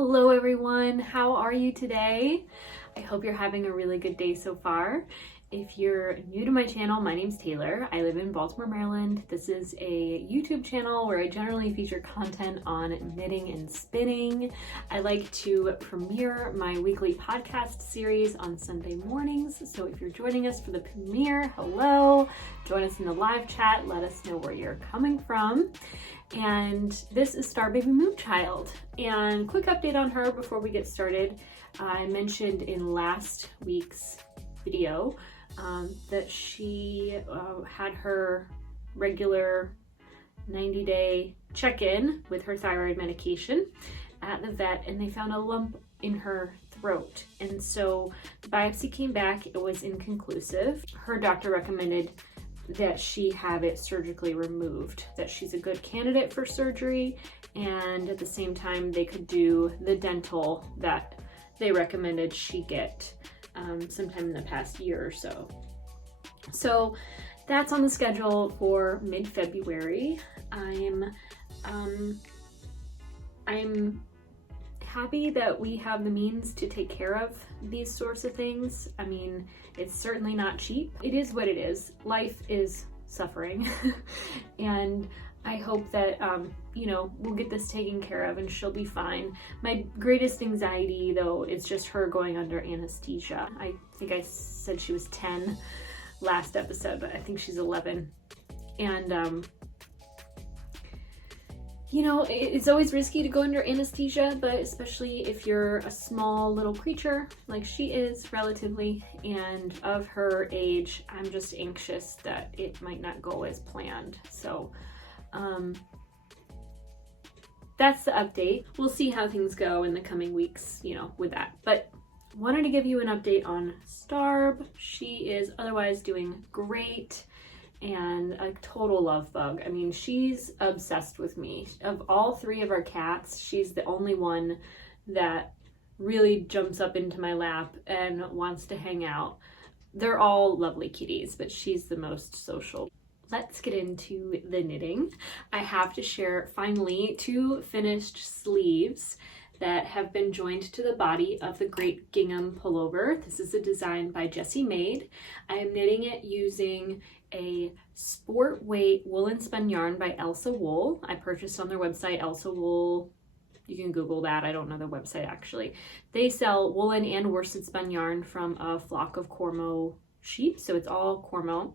Hello everyone, how are you today? I hope you're having a really good day so far. If you're new to my channel, my name's Taylor. I live in Baltimore, Maryland. This is a YouTube channel where I generally feature content on knitting and spinning. I like to premiere my weekly podcast series on Sunday mornings. So if you're joining us for the premiere, hello. Join us in the live chat. Let us know where you're coming from. And this is Starbabymoonchild. And quick update on her before we get started. I mentioned in last week's video that she had her regular 90-day check-in with her thyroid medication at the vet, and they found a lump in her throat. And so the biopsy came back, it was inconclusive. Her doctor recommended that she have it surgically removed, that she's a good candidate for surgery, and at the same time they could do the dental that they recommended she get sometime in the past year or so. So that's on the schedule for mid-February. I'm happy that we have the means to take care of these sorts of things. I mean, it's certainly not cheap. It is what it is. Life is suffering. And I hope that, we'll get this taken care of and she'll be fine. My greatest anxiety, though, is just her going under anesthesia. I think I said she was 10 last episode, but I think she's 11. And, it's always risky to go under anesthesia, but especially if you're a small little creature like she is relatively, and of her age, I'm just anxious that it might not go as planned. So, that's the update. We'll see how things go in the coming weeks, with that. But wanted to give you an update on Starb. She is otherwise doing great and a total love bug. I mean, she's obsessed with me. Of all three of our cats, she's the only one that really jumps up into my lap and wants to hang out. They're all lovely kitties, but she's the most social. Let's get into the knitting. I have to share finally 2 finished sleeves that have been joined to the body of the Gr8 Gingham Pullover. This is a design by Jessie Maed. I am knitting it using a sport weight woolen spun yarn by Elsa Wool. I purchased on their website, Elsa Wool. You can Google that. I don't know their website actually. They sell woolen and worsted spun yarn from a flock of Cormo sheep, so it's all Cormo.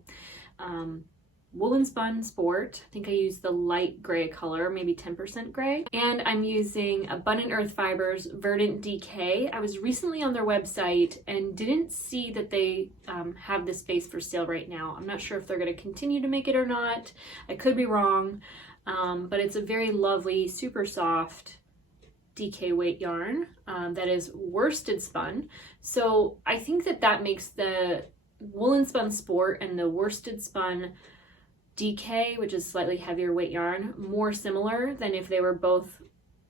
Woolen spun sport. I think I used the light gray color, maybe 10% gray. And I'm using Abundant Earth Fibers Verdant DK. I was recently on their website and didn't see that they have this space for sale right now. I'm not sure if they're going to continue to make it or not. I could be wrong, but it's a very lovely, super soft DK weight yarn that is worsted spun. So I think that makes the woolen spun sport and the worsted spun DK, which is slightly heavier weight yarn, more similar than if they were both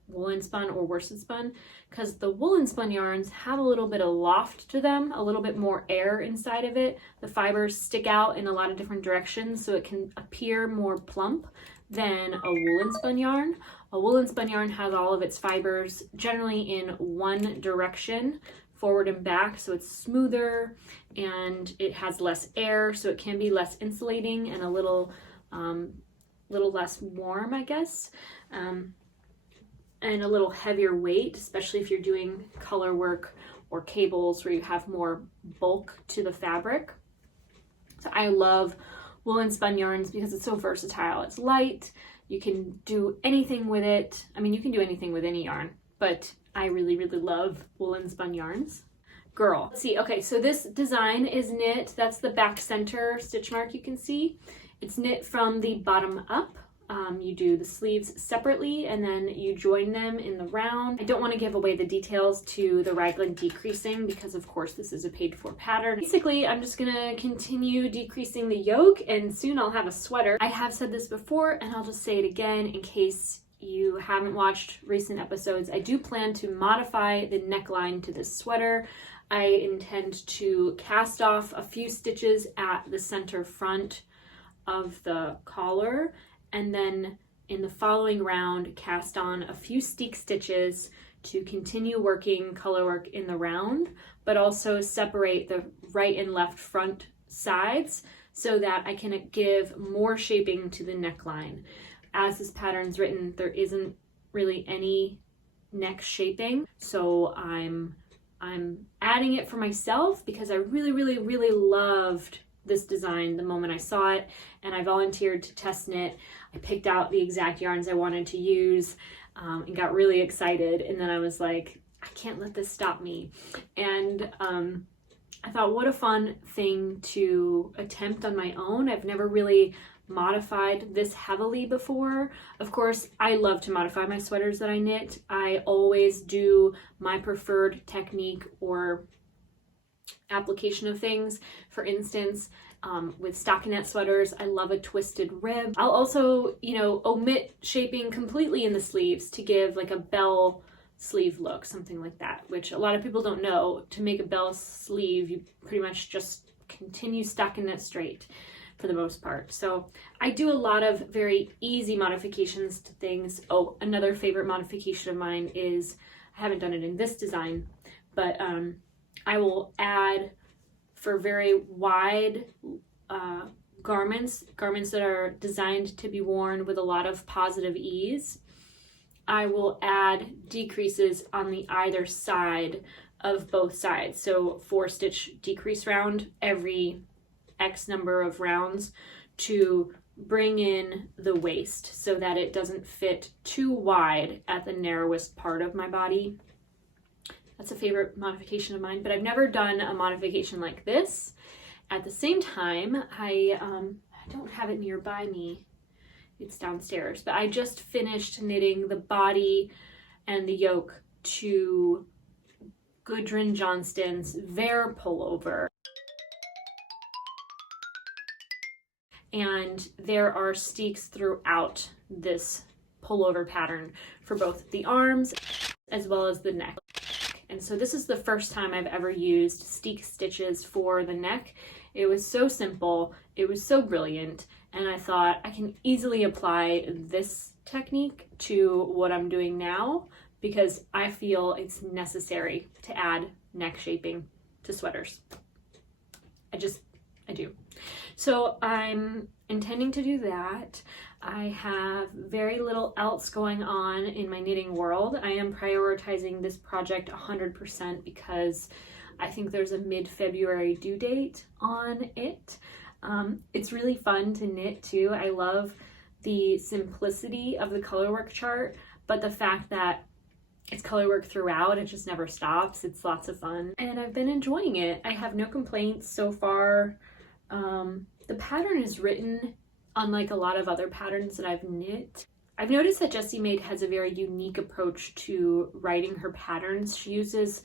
woolen spun or worsted spun, because the woolen spun yarns have a little bit of loft to them, a little bit more air inside of it. The fibers stick out in a lot of different directions, so it can appear more plump than a woolen spun yarn. A woolen spun yarn has all of its fibers generally in one direction, forward and back, so it's smoother and it has less air, so it can be less insulating and a little less warm, I guess, and a little heavier weight, especially if you're doing color work or cables where you have more bulk to the fabric. So I love woolen spun yarns because it's so versatile. It's light, you can do anything with it. I mean, you can do anything with any yarn, but I really, really love woolen spun yarns. Girl. Let's see, okay, so this design is knit, that's the back center stitch mark you can see. It's knit from the bottom up. You do the sleeves separately and then you join them in the round. I don't want to give away the details to the raglan decreasing because of course this is a paid for pattern. Basically, I'm just gonna continue decreasing the yoke and soon I'll have a sweater. I have said this before and I'll just say it again in case you haven't watched recent episodes. I do plan to modify the neckline to this sweater. I intend to cast off a few stitches at the center front of the collar and then in the following round cast on a few steek stitches to continue working color work in the round, but also separate the right and left front sides so that I can give more shaping to the neckline. As this pattern's written, there isn't really any neck shaping, so I'm adding it for myself because I really loved this design the moment I saw it, and I volunteered to test knit. I picked out the exact yarns I wanted to use, and got really excited, and then I was like, I can't let this stop me. And I thought, what a fun thing to attempt on my own. I've never really modified this heavily before. Of course, I love to modify my sweaters that I knit. I always do my preferred technique or application of things. For instance, with stockinette sweaters, I love a twisted rib. I'll also, omit shaping completely in the sleeves to give like a bell sleeve look, something like that, which a lot of people don't know. To make a bell sleeve, you pretty much just continue stockinette straight for the most part. So I do a lot of very easy modifications to things. Oh, another favorite modification of mine is, I haven't done it in this design, but I will add for very wide garments that are designed to be worn with a lot of positive ease. I will add decreases on the either side of both sides. So 4-stitch decrease round every X number of rounds to bring in the waist so that it doesn't fit too wide at the narrowest part of my body. That's a favorite modification of mine, but I've never done a modification like this. At the same time, I don't have it nearby me. It's downstairs, but I just finished knitting the body and the yoke to Gudrun Johnston's Vare pullover. And there are steeks throughout this pullover pattern for both the arms as well as the neck. And so this is the first time I've ever used steek stitches for the neck. It was so simple, it was so brilliant, and I thought I can easily apply this technique to what I'm doing now because I feel it's necessary to add neck shaping to sweaters. I do. So I'm intending to do that. I have very little else going on in my knitting world. I am prioritizing this project 100% because I think there's a mid-February due date on it. It's really fun to knit too. I love the simplicity of the colorwork chart, but the fact that it's colorwork throughout, it just never stops. It's lots of fun and I've been enjoying it. I have no complaints so far. The pattern is written unlike a lot of other patterns that I've knit. I've noticed that Jessie Maed has a very unique approach to writing her patterns. She uses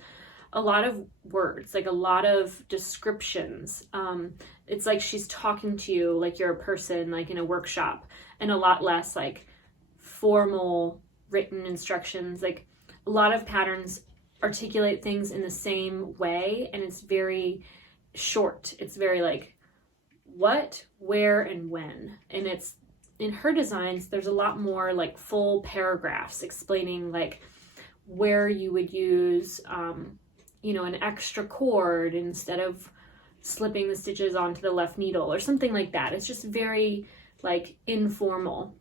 a lot of words, like a lot of descriptions. It's like she's talking to you like you're a person, like in a workshop, and a lot less like formal written instructions. Like a lot of patterns articulate things in the same way, and it's very short. It's very like what, where, and when. And it's in her designs, there's a lot more like full paragraphs explaining like where you would use an extra cord instead of slipping the stitches onto the left needle or something like that. It's just very like informal,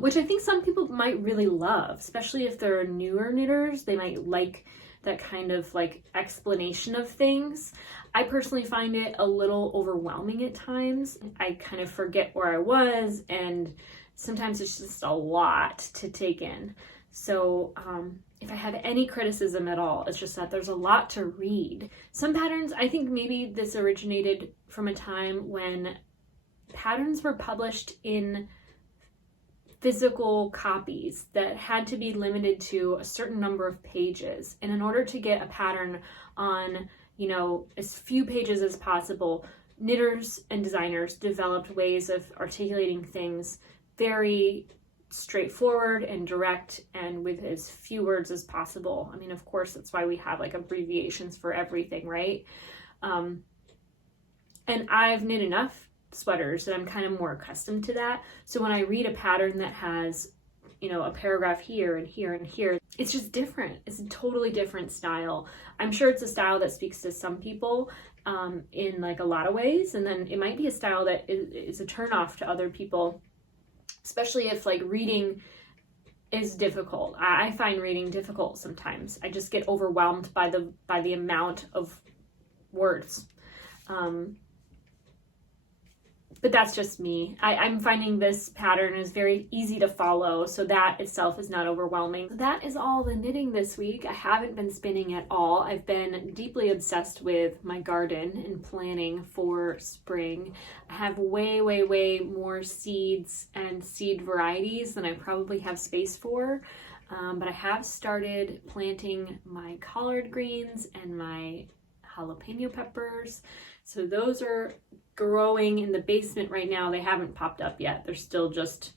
which I think some people might really love, especially if they're newer knitters. They might like that kind of like explanation of things. I personally find it a little overwhelming at times. I kind of forget where I was, and sometimes it's just a lot to take in. So if I have any criticism at all, it's just that there's a lot to read. Some patterns, I think maybe this originated from a time when patterns were published in physical copies that had to be limited to a certain number of pages. And in order to get a pattern on, as few pages as possible, knitters and designers developed ways of articulating things very straightforward and direct and with as few words as possible. I mean, of course, that's why we have like abbreviations for everything, right? And I've knit enough sweaters that I'm kind of more accustomed to that. So when I read a pattern that has you know, a paragraph here and here and here. It's just different. It's a totally different style. I'm sure it's a style that speaks to some people in like a lot of ways, and then it might be a style that is a turnoff to other people, especially if like reading is difficult. I find reading difficult sometimes. I just get overwhelmed by the amount of words. But that's just me. I'm finding this pattern is very easy to follow, so that itself is not overwhelming. That is all the knitting this week. I haven't been spinning at all. I've been deeply obsessed with my garden and planning for spring. I have way, way, way more seeds and seed varieties than I probably have space for. But I have started planting my collard greens and my jalapeno peppers. So those are growing in the basement right now. They haven't popped up yet. They're still just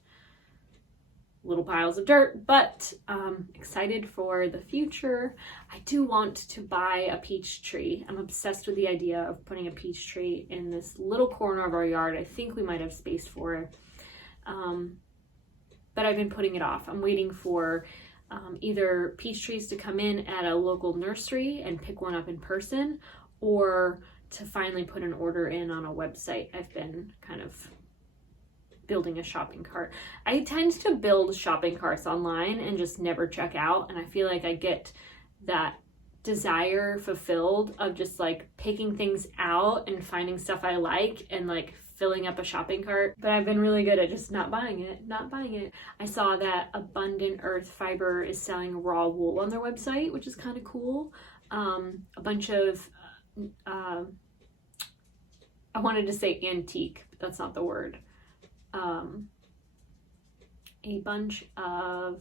little piles of dirt, but excited for the future. I do want to buy a peach tree. I'm obsessed with the idea of putting a peach tree in this little corner of our yard. I think we might have space for it. But I've been putting it off. I'm waiting for either peach trees to come in at a local nursery and pick one up in person, or to finally put an order in on a website. I've been kind of building a shopping cart. I tend to build shopping carts online and just never check out, and I feel like I get that desire fulfilled of just like picking things out and finding stuff I like and like filling up a shopping cart. But I've been really good at just not buying it. I saw that Abundant Earth Fiber is selling raw wool on their website, which is kind of cool. A bunch of I wanted to say antique, but that's not the word. A bunch of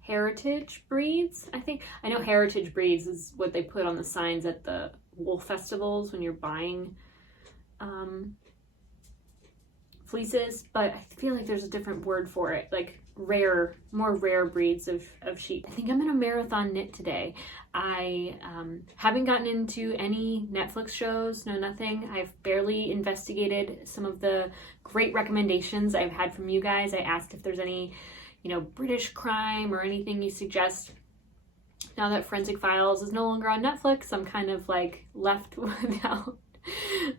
heritage breeds, I think. I know heritage breeds is what they put on the signs at the wool festivals when you're buying fleeces, but I feel like there's a different word for it, like more rare breeds of sheep. I think I'm gonna marathon knit today. I haven't gotten into any Netflix shows, no nothing. I've barely investigated some of the great recommendations I've had from you guys. I asked if there's any, you know, British crime or anything you suggest. Now that Forensic Files is no longer on Netflix, I'm kind of like left without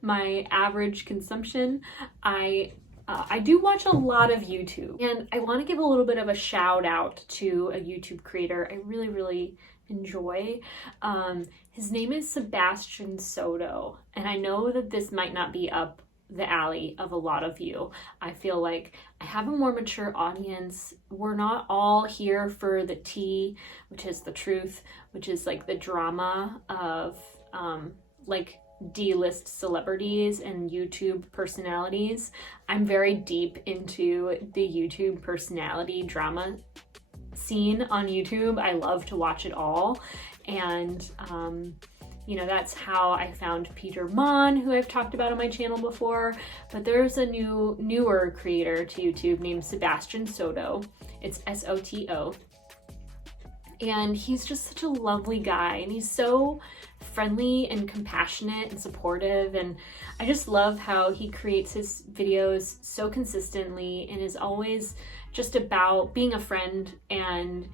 my average consumption. I do watch a lot of YouTube, and I want to give a little bit of a shout out to a YouTube creator I really, really enjoy. His name is Sebastian Soto, and I know that this might not be up the alley of a lot of you. I feel like I have a more mature audience. We're not all here for the tea, which is the truth, which is like the drama of like D-list celebrities and YouTube personalities. I'm very deep into the YouTube personality drama scene on YouTube. I love to watch it all, and you know, that's how I found Peter Mon, who I've talked about on my channel before. But there's a newer creator to YouTube named Sebastian Soto. It's S-O-T-O. And he's just such a lovely guy, and he's so friendly and compassionate and supportive, and I just love how he creates his videos so consistently and is always just about being a friend and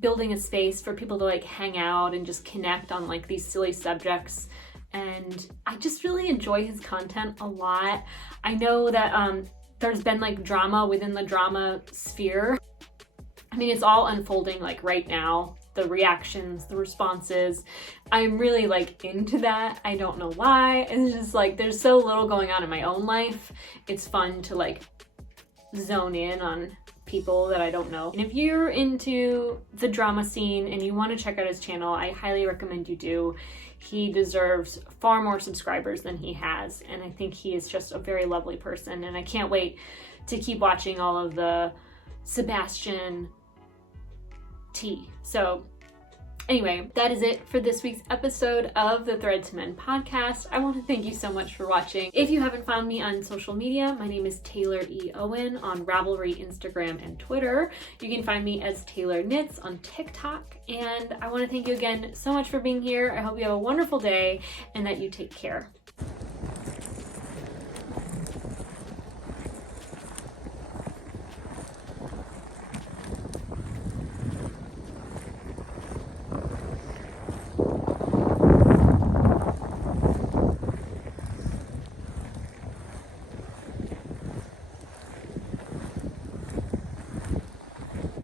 building a space for people to like hang out and just connect on like these silly subjects. And I just really enjoy his content a lot. I know that there's been like drama within the drama sphere. I mean, it's all unfolding like right now. The reactions, the responses. I'm really like into that. I don't know why. It's just like there's so little going on in my own life. It's fun to like zone in on people that I don't know. And if you're into the drama scene and you want to check out his channel, I highly recommend you do. He deserves far more subscribers than he has, and I think he is just a very lovely person, and I can't wait to keep watching all of the Sebastian tea. So anyway, that is it for this week's episode of the Thread to Mend podcast. I want to thank you so much for watching. If you haven't found me on social media, my name is Taylor E. Owen on Ravelry, Instagram, and Twitter. You can find me as Taylor Knits on TikTok. And I want to thank you again so much for being here. I hope you have a wonderful day and that you take care.